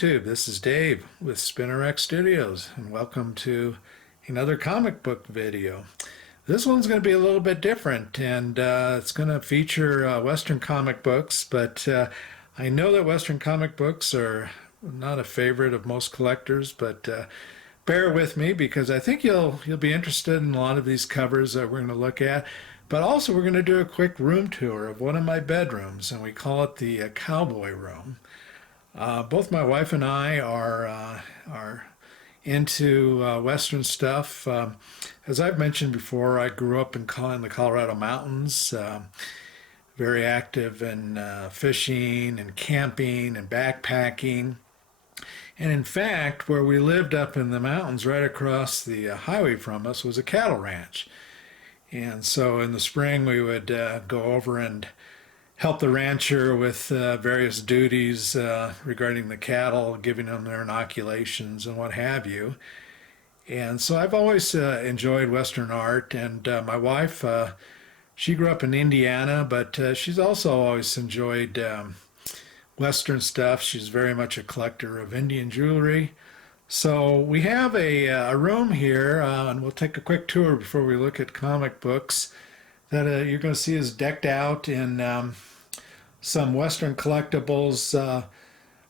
YouTube. This is Dave with SpinnerX Studios, and welcome to another comic book video. This one's going to be a little bit different, and it's going to feature Western comic books, but I know that Western comic books are not a favorite of most collectors, but bear with me because I think you'll be interested in a lot of these covers that we're going to look at. But also we're going to do a quick room tour of one of my bedrooms, and we call it the cowboy room. Both my wife and I are into Western stuff. As I've mentioned before, I grew up in the Colorado mountains, very active in fishing and camping and backpacking. And in fact, where we lived up in the mountains right across the highway from us was a cattle ranch. And so in the spring we would go over and help the rancher with various duties regarding the cattle, giving them their inoculations and what have you. And so I've always enjoyed Western art, and my wife, she grew up in Indiana, but she's also always enjoyed Western stuff. She's very much a collector of Indian jewelry. So we have a room here, and we'll take a quick tour before we look at comic books, that you're going to see is decked out in some Western collectibles,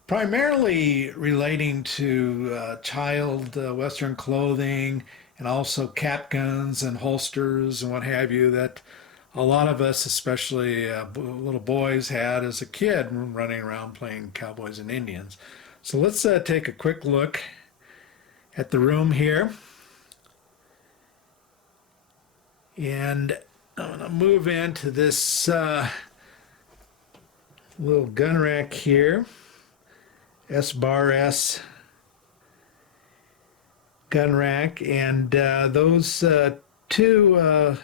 primarily relating to child Western clothing, and also cap guns and holsters and what have you that a lot of us, especially little boys, had as a kid running around playing cowboys and Indians. So let's take a quick look at the room here. And I'm going to move into this little gun rack here, S-bar S gun rack, and those two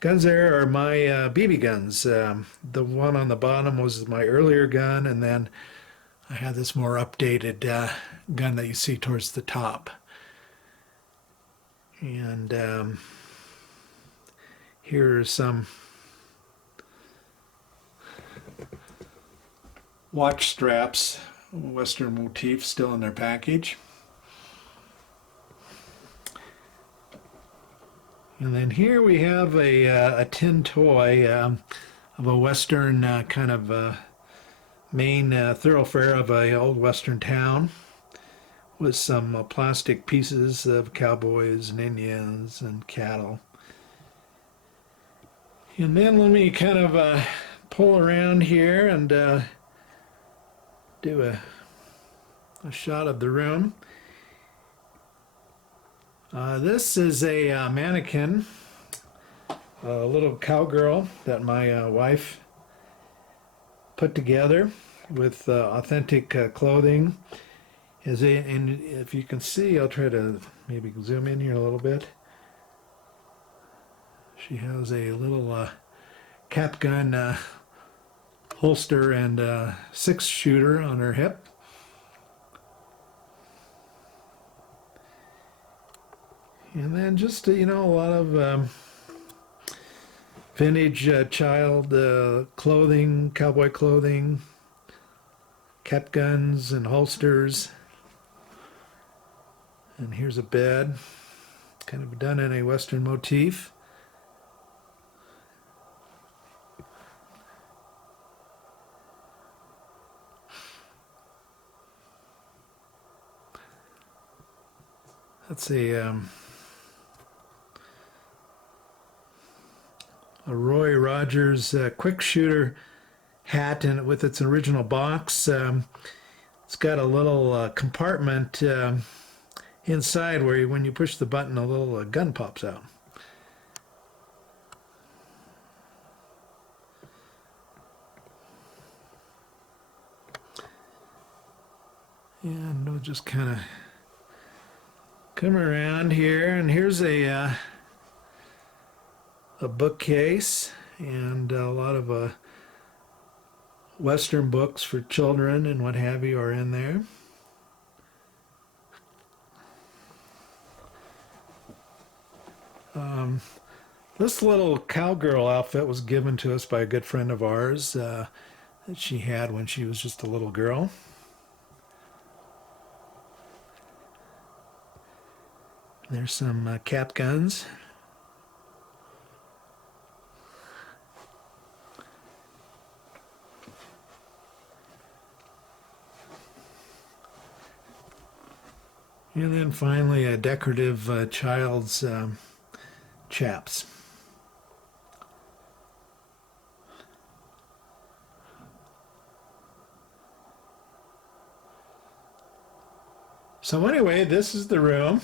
guns there are my BB guns. The one on the bottom was my earlier gun, and then I have this more updated gun that you see towards the top. And here are some watch straps, Western motif still in their package. And then here we have a tin toy of a Western kind of main thoroughfare of a old Western town, with some plastic pieces of cowboys and Indians and cattle. And then let me kind of pull around here and do a shot of the room. This is a mannequin, a little cowgirl that my wife put together with authentic clothing. And if you can see, I'll try to maybe zoom in here a little bit. She has a little cap gun holster and 6-shooter on her hip. And then just, a lot of vintage child clothing, cowboy clothing, cap guns and holsters. And here's a bed, kind of done in a Western motif. That's a Roy Rogers quick shooter hat, and with its original box. It's got a little compartment inside where when you push the button, a little gun pops out. And we'll just kind of come around here, and here's a bookcase, and a lot of Western books for children and what have you are in there. This little cowgirl outfit was given to us by a good friend of ours that she had when she was just a little girl. There's some cap guns. And then finally a decorative child's chaps. So anyway, this is the room.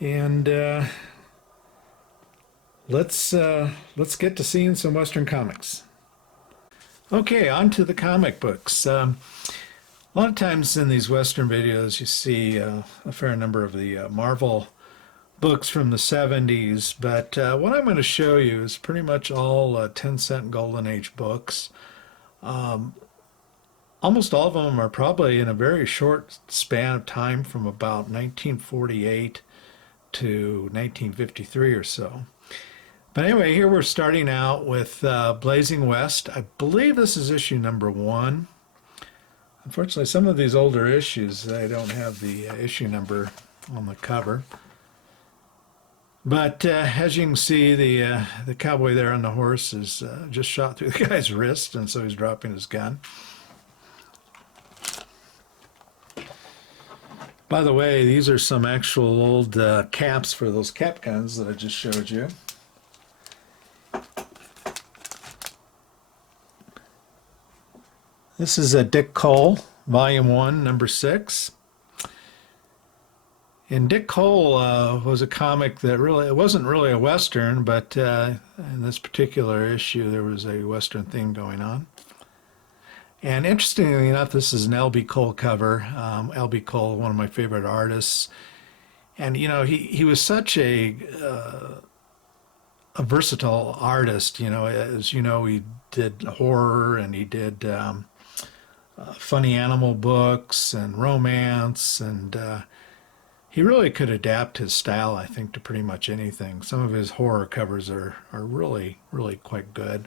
And let's get to seeing some Western comics. Okay, on to the comic books. A lot of times in these Western videos, you see a fair number of the Marvel books from the 70s, but what I'm going to show you is pretty much all 10-cent Golden Age books. Almost all of them are probably in a very short span of time from about 1948 to 1953 or so. But anyway, here we're starting out with Blazing West. I believe this is issue number 1. Unfortunately, some of these older issues, they don't have the issue number on the cover. But as you can see, the cowboy there on the horse is just shot through the guy's wrist, and so he's dropping his gun. By the way, these are some actual old caps for those cap guns that I just showed you. This is a Dick Cole, Volume 1, Number 6. And Dick Cole was a comic that really, it wasn't really a Western, but in this particular issue there was a Western theme going on. And interestingly enough, this is an L.B. Cole cover. L.B. Cole, one of my favorite artists. And, you know, he was such a versatile artist. You know, as you know, he did horror and he did funny animal books and romance, and he really could adapt his style, I think, to pretty much anything. Some of his horror covers are really, really quite good.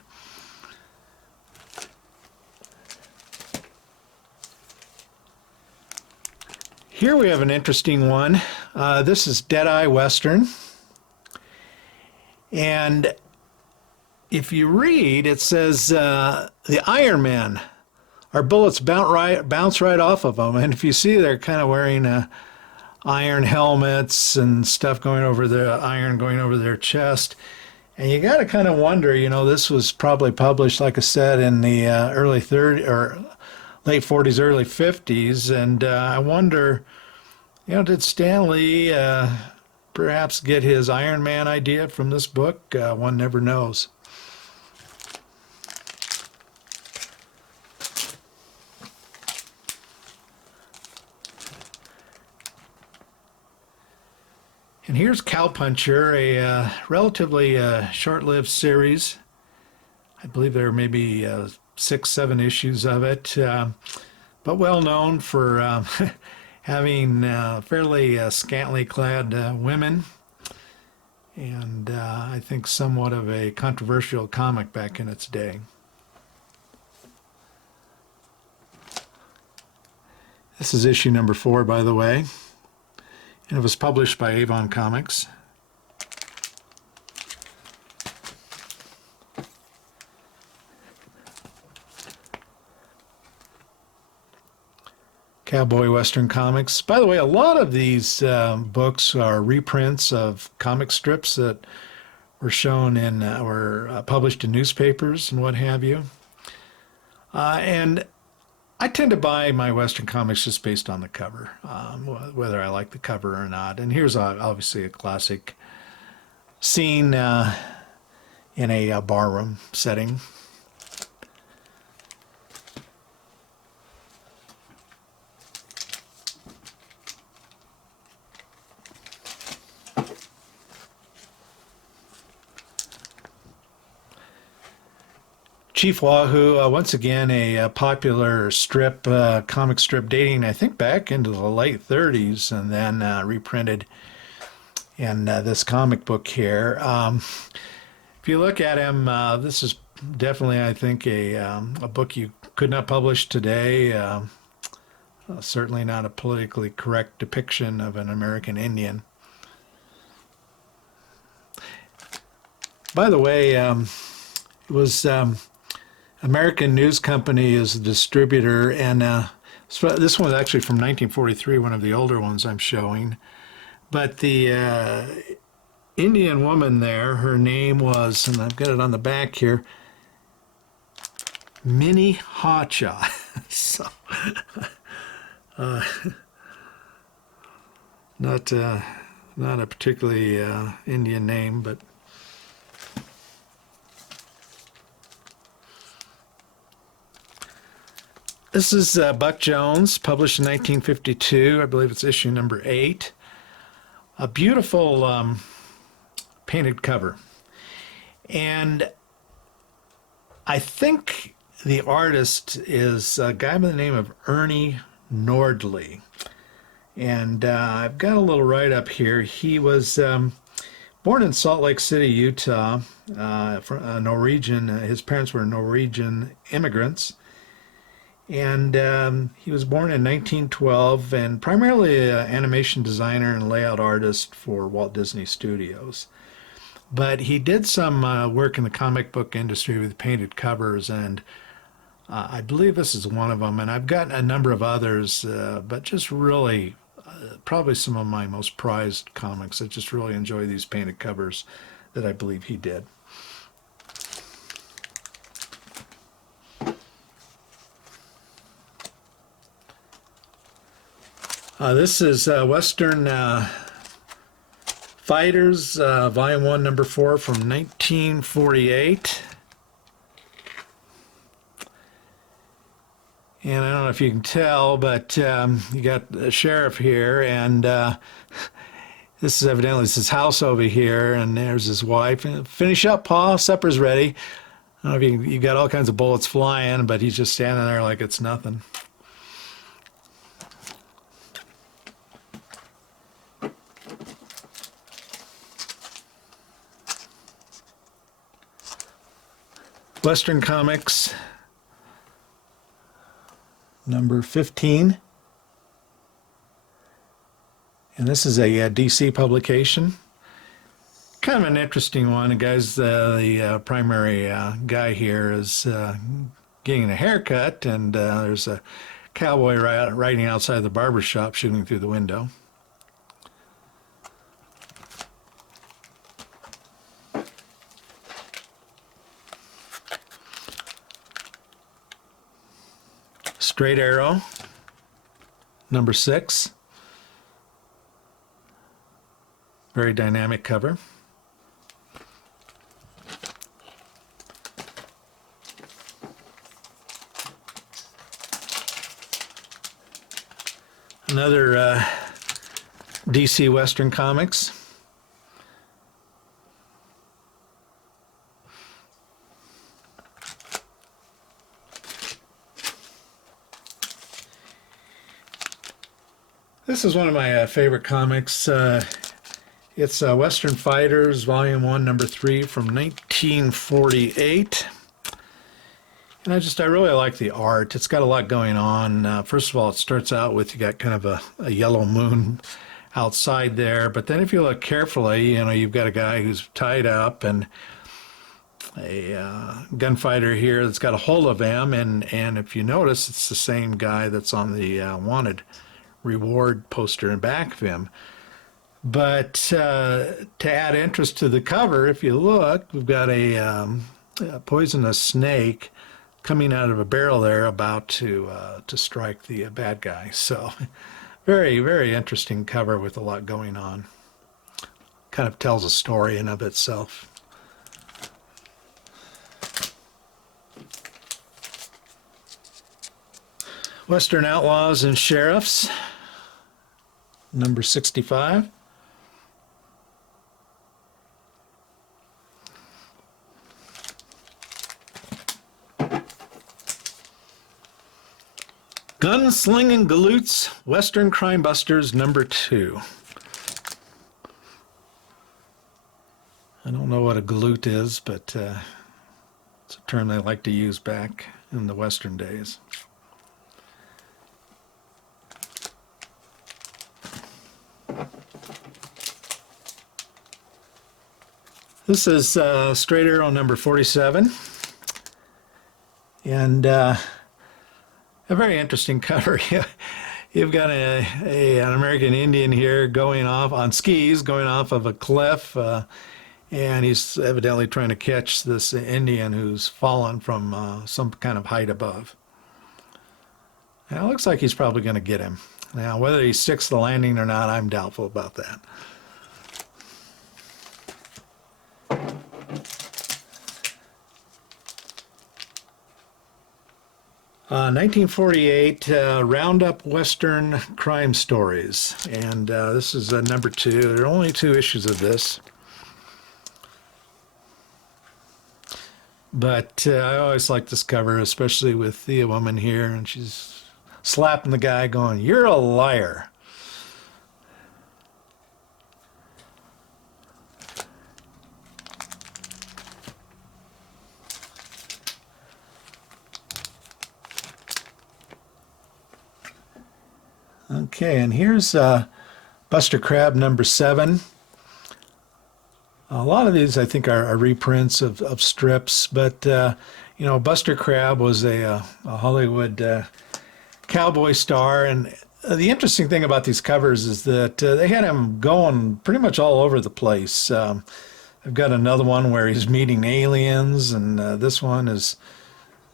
Here we have an interesting one. This is Deadeye Western. And if you read, it says the Iron Man. Our bullets bounce right off of them. And if you see, they're kind of wearing iron helmets and stuff going over their chest. And you got to kind of wonder, you know, this was probably published, like I said, in the early 30s or late 40s, early 50s. And I wonder, you know, did Stan Lee perhaps get his Iron Man idea from this book? One never knows. And here's Cowpuncher, a relatively short-lived series. I believe there may be 6, 7 issues of it, but well known for having fairly scantily clad women, and I think somewhat of a controversial comic back in its day. This is issue number 4, by the way. And it was published by Avon Comics. Cowboy Western Comics. By the way, a lot of these books are reprints of comic strips that were shown in, were published in newspapers and what have you. And I tend to buy my Western comics just based on the cover, whether I like the cover or not. And here's obviously a classic scene in a barroom setting. Chief Wahoo, once again, a popular strip, comic strip dating, I think, back into the late 30s, and then reprinted in this comic book here. If you look at him, this is definitely, I think, a book you could not publish today. certainly not a politically correct depiction of an American Indian. By the way, it was American News Company is the distributor, and so this one's actually from 1943, one of the older ones I'm showing. But the Indian woman there, her name was, and I've got it on the back here, Minnie Hacha. So, not a particularly Indian name, but this is Buck Jones, published in 1952. I believe it's issue number 8. A beautiful painted cover. And I think the artist is a guy by the name of Ernie Nordley. And I've got a little write-up here. He was born in Salt Lake City, Utah, from Norwegian. His parents were Norwegian immigrants. And he was born in 1912 and primarily an animation designer and layout artist for Walt Disney Studios. But he did some work in the comic book industry with painted covers, and I believe this is one of them. And I've got a number of others, but just really probably some of my most prized comics. I just really enjoy these painted covers that I believe he did. This is Western Fighters, Volume 1, Number 4 from 1948. And I don't know if you can tell, but you got the sheriff here, and this is evidently his house over here, and there's his wife. Finish up, Pa, supper's ready. I don't know if you got all kinds of bullets flying, but he's just standing there like it's nothing. Western Comics, number 15. And this is a DC publication. Kind of an interesting one. The guy's the primary guy here is getting a haircut, and there's a cowboy riding outside the barber shop shooting through the window. Straight Arrow, number 6. Very dynamic cover. Another DC Western Comics. This is one of my favorite comics. It's Western Fighters, Volume 1, Number 3 from 1948. And I really like the art. It's got a lot going on. First of all, it starts out with you got kind of a yellow moon outside there. But then if you look carefully, you've got a guy who's tied up and a gunfighter here that's got a hold of him. And if you notice, it's the same guy that's on the wanted reward poster in back of him. But to add interest to the cover, if you look, we've got a poisonous snake coming out of a barrel there, about to strike the bad guy. So very, very interesting cover with a lot going on. Kind of tells a story in of itself. Western Outlaws and Sheriffs, number 65. Gunslinging Galoots, Western Crime Busters, number 2. I don't know what a galoot is, but it's a term they like to use back in the Western days. This is Straight Arrow number 47, and a very interesting cover. You've got an American Indian here going off on skis, going off of a cliff, and he's evidently trying to catch this Indian who's fallen from some kind of height above. Now, it looks like he's probably going to get him. Now, whether he sticks the landing or not, I'm doubtful about that. 1948 Roundup Western Crime Stories, and this is number 2. There are only 2 issues of this, but I always like this cover, especially with the woman here, and she's slapping the guy going, "You're a liar." Okay, and here's Buster Crabb number 7. A lot of these, I think, are reprints of strips, but you know, Buster Crabb was a Hollywood cowboy star, and the interesting thing about these covers is that they had him going pretty much all over the place. I've got another one where he's meeting aliens, and this one is,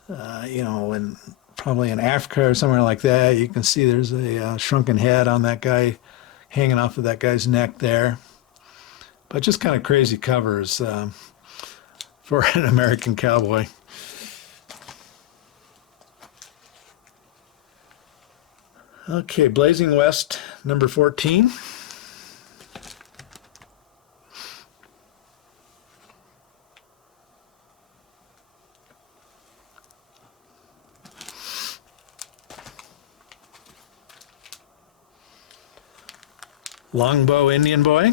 you know, probably in Africa or somewhere like that. You can see there's a shrunken head on that guy hanging off of that guy's neck there. But just kind of crazy covers for an American cowboy. Okay, Blazing West number 14. Longbow Indian Boy.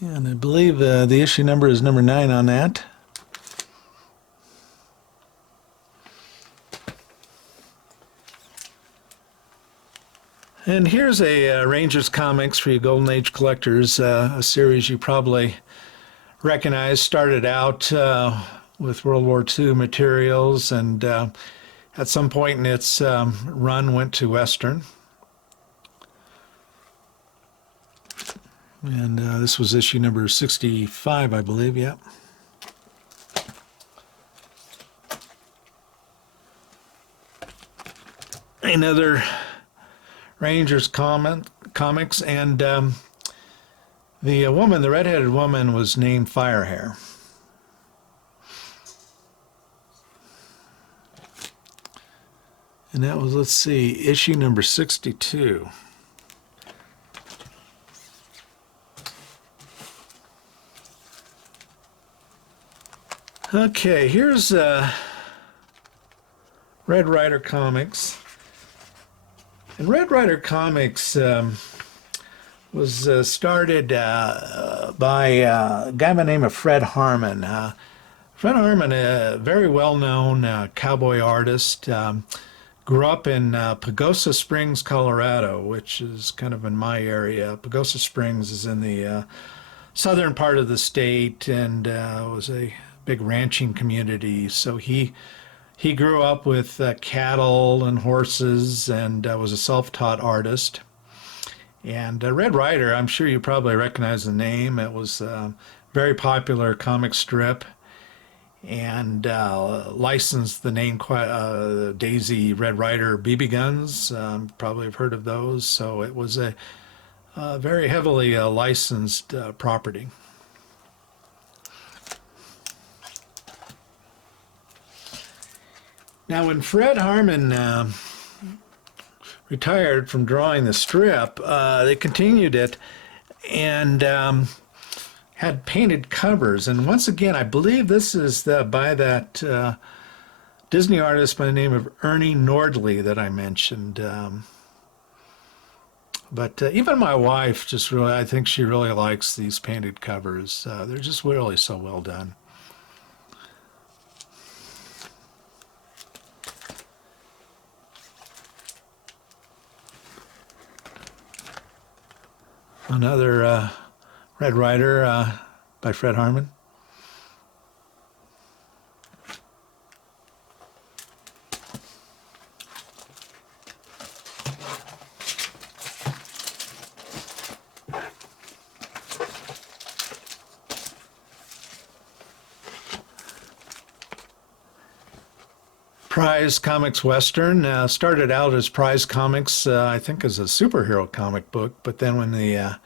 And I believe the issue number is number 9 on that. And here's a Rangers Comics for you Golden Age collectors, a series you probably recognize. Started out with World War II materials, and at some point in its run went to Western. And this was issue number 65, I believe, yep. Another Rangers comics, and the woman, the redheaded woman, was named Firehair. And that was, let's see, issue number 62. Okay, here's Red Ryder Comics. And Red Ryder Comics was started by a guy by the name of Fred Harmon. Fred Harmon, a very well-known cowboy artist, grew up in Pagosa Springs, Colorado, which is kind of in my area. Pagosa Springs is in the southern part of the state, and was a big ranching community. So he grew up with cattle and horses, and was a self-taught artist. And Red Ryder, I'm sure you probably recognize the name. It was a very popular comic strip, and licensed the name Daisy Red Ryder BB guns. Probably have heard of those. So it was a very heavily licensed property. Now, when Fred Harmon retired from drawing the strip, they continued it and had painted covers. And once again, I believe this is by that Disney artist by the name of Ernie Nordley that I mentioned. But even my wife just really, I think she really likes these painted covers. They're just really so well done. Another Red Rider by Fred Harmon. Prize Comics Western started out as Prize Comics, I think, as a superhero comic book, but then when the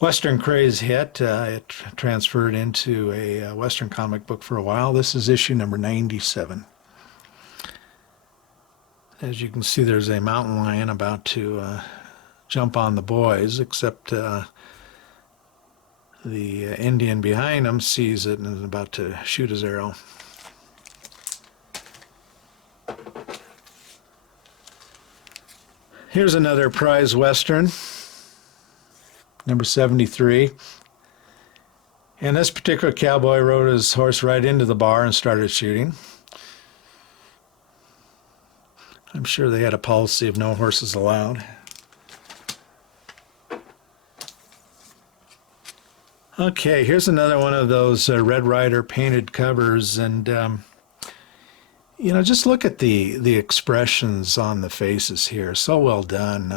Western craze hit, it transferred into a Western comic book for a while. This is issue number 97. As you can see, there's a mountain lion about to jump on the boys, except the Indian behind him sees it and is about to shoot his arrow. Here's another prize Western, number 73. And this particular cowboy rode his horse right into the bar and started shooting. I'm sure they had a policy of no horses allowed. Okay, here's another one of those Red Rider painted covers, and you know, just look at the expressions on the faces here. So well done.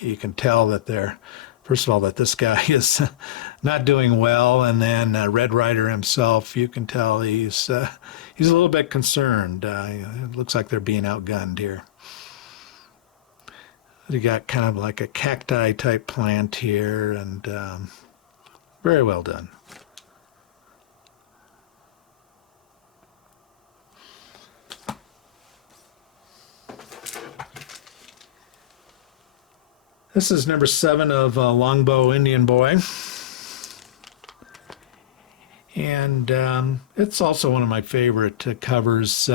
You can tell that they're, first of all, that this guy is not doing well, and then Red Rider himself, you can tell he's a little bit concerned. It looks like they're being outgunned here. You got kind of like a cacti type plant here, and very well done. This is number 7 of Longbow Indian Boy. And it's also one of my favorite covers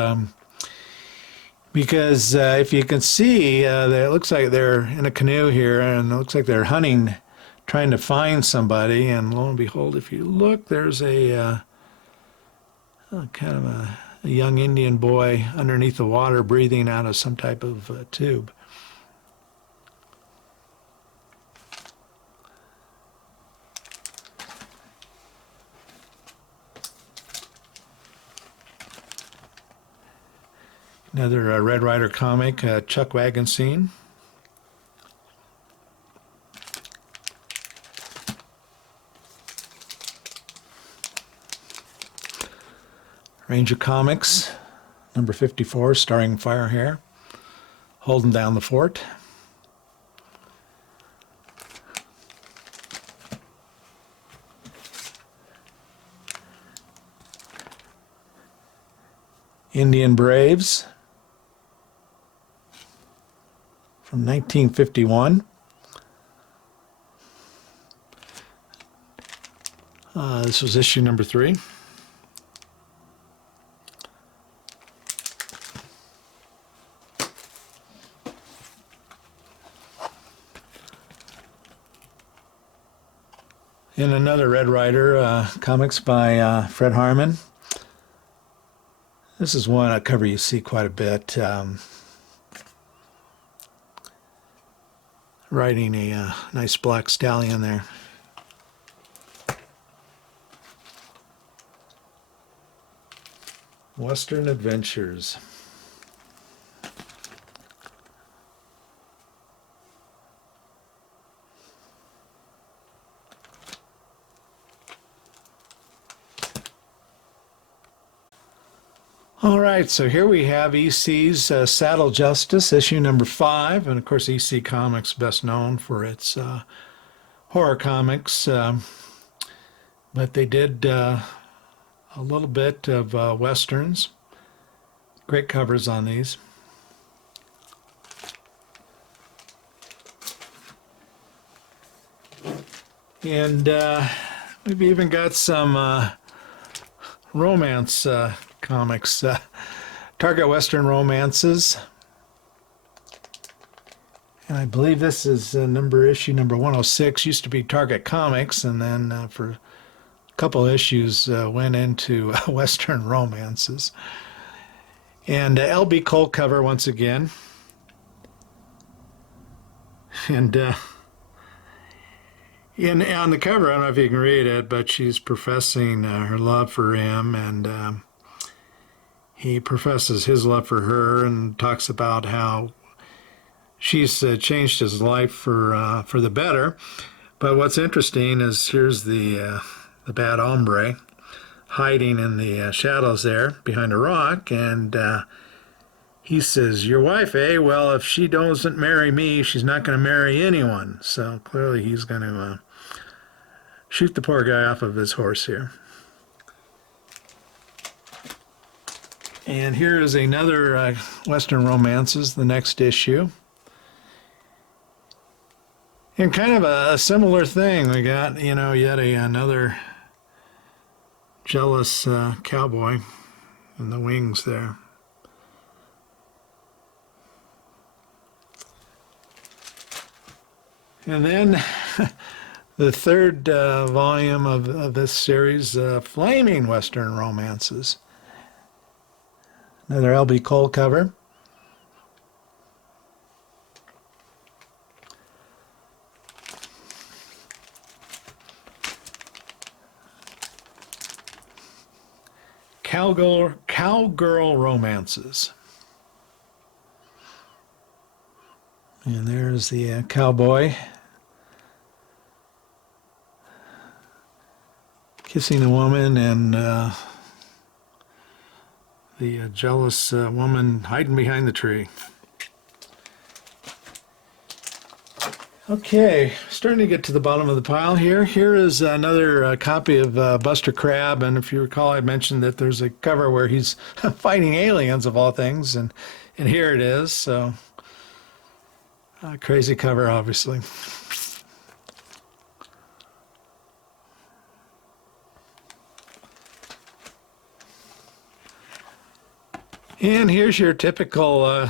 because if you can see, it looks like they're in a canoe here, and it looks like they're hunting, trying to find somebody. And lo and behold, if you look, there's a kind of a young Indian boy underneath the water breathing out of some type of tube. Another Red Rider comic, Chuck Wagon Scene. Ranger Comics, number 54, starring Firehair, holding down the fort. Indian Braves, from 1951. This was issue number 3. And another Red Rider comics by Fred Harmon. This is one cover you see quite a bit. Riding a nice black stallion there. Western Adventures. All right, so here we have EC's Saddle Justice, issue number 5, and of course EC Comics best known for its horror comics, but they did a little bit of westerns. Great covers on these. And we've even got some romance comics, Target Western Romances, and I believe this is issue number 106. Used to be Target Comics, and then for a couple issues went into Western Romances. And LB Cole cover once again, and On the cover, I don't know if you can read it, but she's professing her love for him, and he professes his love for her and talks about how she's changed his life for the better. But what's interesting is here's the bad hombre hiding in the shadows there behind a rock, and he says, "Your wife, eh? Well, if she doesn't marry me, she's not going to marry anyone." So clearly he's going to shoot the poor guy off of his horse here. And here is another Western Romances, the next issue. And kind of a similar thing. We got, yet another jealous cowboy in the wings there. And then the third volume of this series, Flaming Western Romances. Another L.B. Cole cover. Cowgirl Romances. And there's the cowboy kissing a woman, and the jealous woman hiding behind the tree. Okay, starting to get to the bottom of the pile here. Here is another copy of Buster Crabb, and if you recall, I mentioned that there's a cover where he's fighting aliens of all things, and here it is. So, crazy cover, obviously. And here's your typical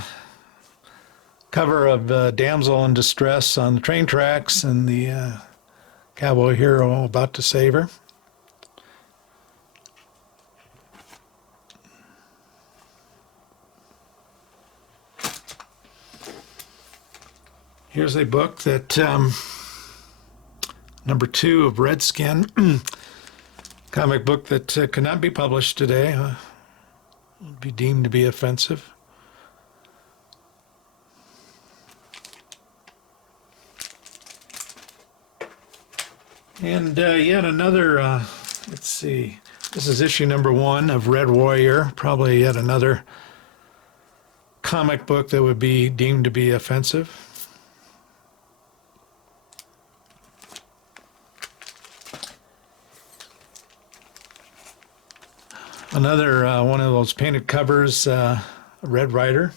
cover of damsel in distress on the train tracks and the cowboy hero about to save her. Here's a book that, number 2 of Redskin, comic book that cannot be published today. Would be deemed to be offensive. And yet another, let's see, this is issue number 1 of Red Warrior, probably yet another comic book that would be deemed to be offensive. Another one of those painted covers, Red Rider.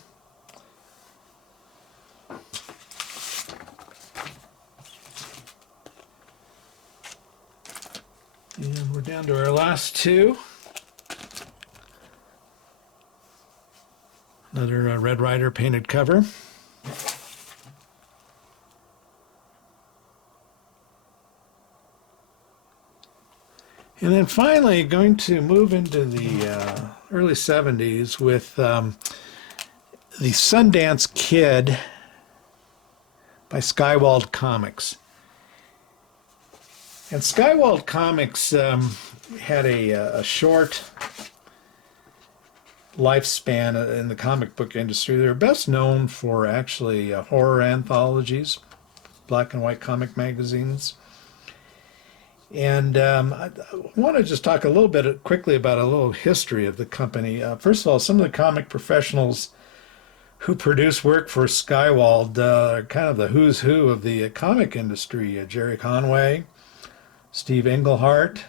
And we're down to our last 2. Another Red Rider painted cover. And then finally, going to move into the early 70s with the Sundance Kid by Skywald Comics. And Skywald Comics had a short lifespan in the comic book industry. They're best known for actually horror anthologies, black and white comic magazines. And I want to just talk a little bit quickly about a little history of the company. First of all, some of the comic professionals who produce work for Skywald are kind of the who's who of the comic industry. Jerry Conway, Steve Englehart,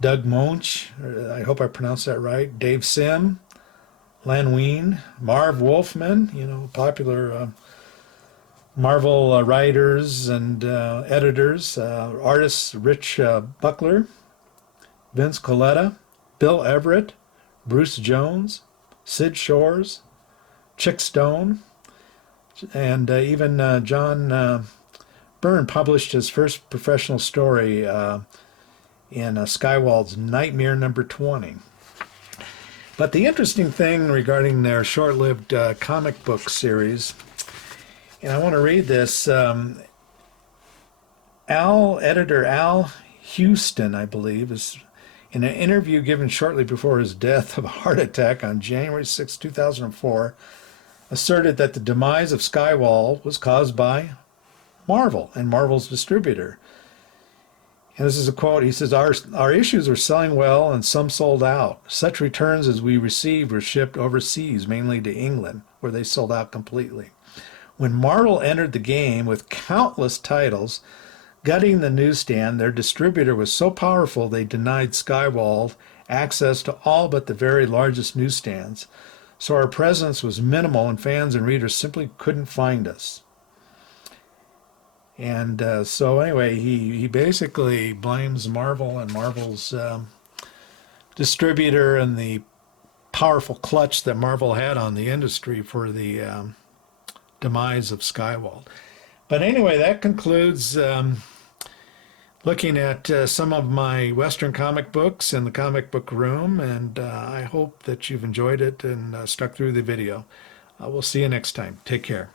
Doug Moench, I hope I pronounced that right, Dave Sim, Len Wein, Marv Wolfman, popular Marvel writers and editors, artists Rich Buckler, Vince Coletta, Bill Everett, Bruce Jones, Sid Shores, Chick Stone, and even John Byrne published his first professional story in Skywald's Nightmare number 20. But the interesting thing regarding their short-lived comic book series, and I want to read this. Editor Al Houston, I believe, is in an interview given shortly before his death of a heart attack on January 6, 2004, asserted that the demise of Skywald was caused by Marvel and Marvel's distributor. And this is a quote. He says, our issues were selling well and some sold out. Such returns as we received were shipped overseas, mainly to England, where they sold out completely. When Marvel entered the game with countless titles, gutting the newsstand, their distributor was so powerful they denied Skywald access to all but the very largest newsstands. So our presence was minimal and fans and readers simply couldn't find us. And so anyway, he basically blames Marvel and Marvel's distributor and the powerful clutch that Marvel had on the industry for the demise of Skywald. But anyway, that concludes looking at some of my Western comic books in the comic book room, and I hope that you've enjoyed it and stuck through the video. We'll see you next time. Take care.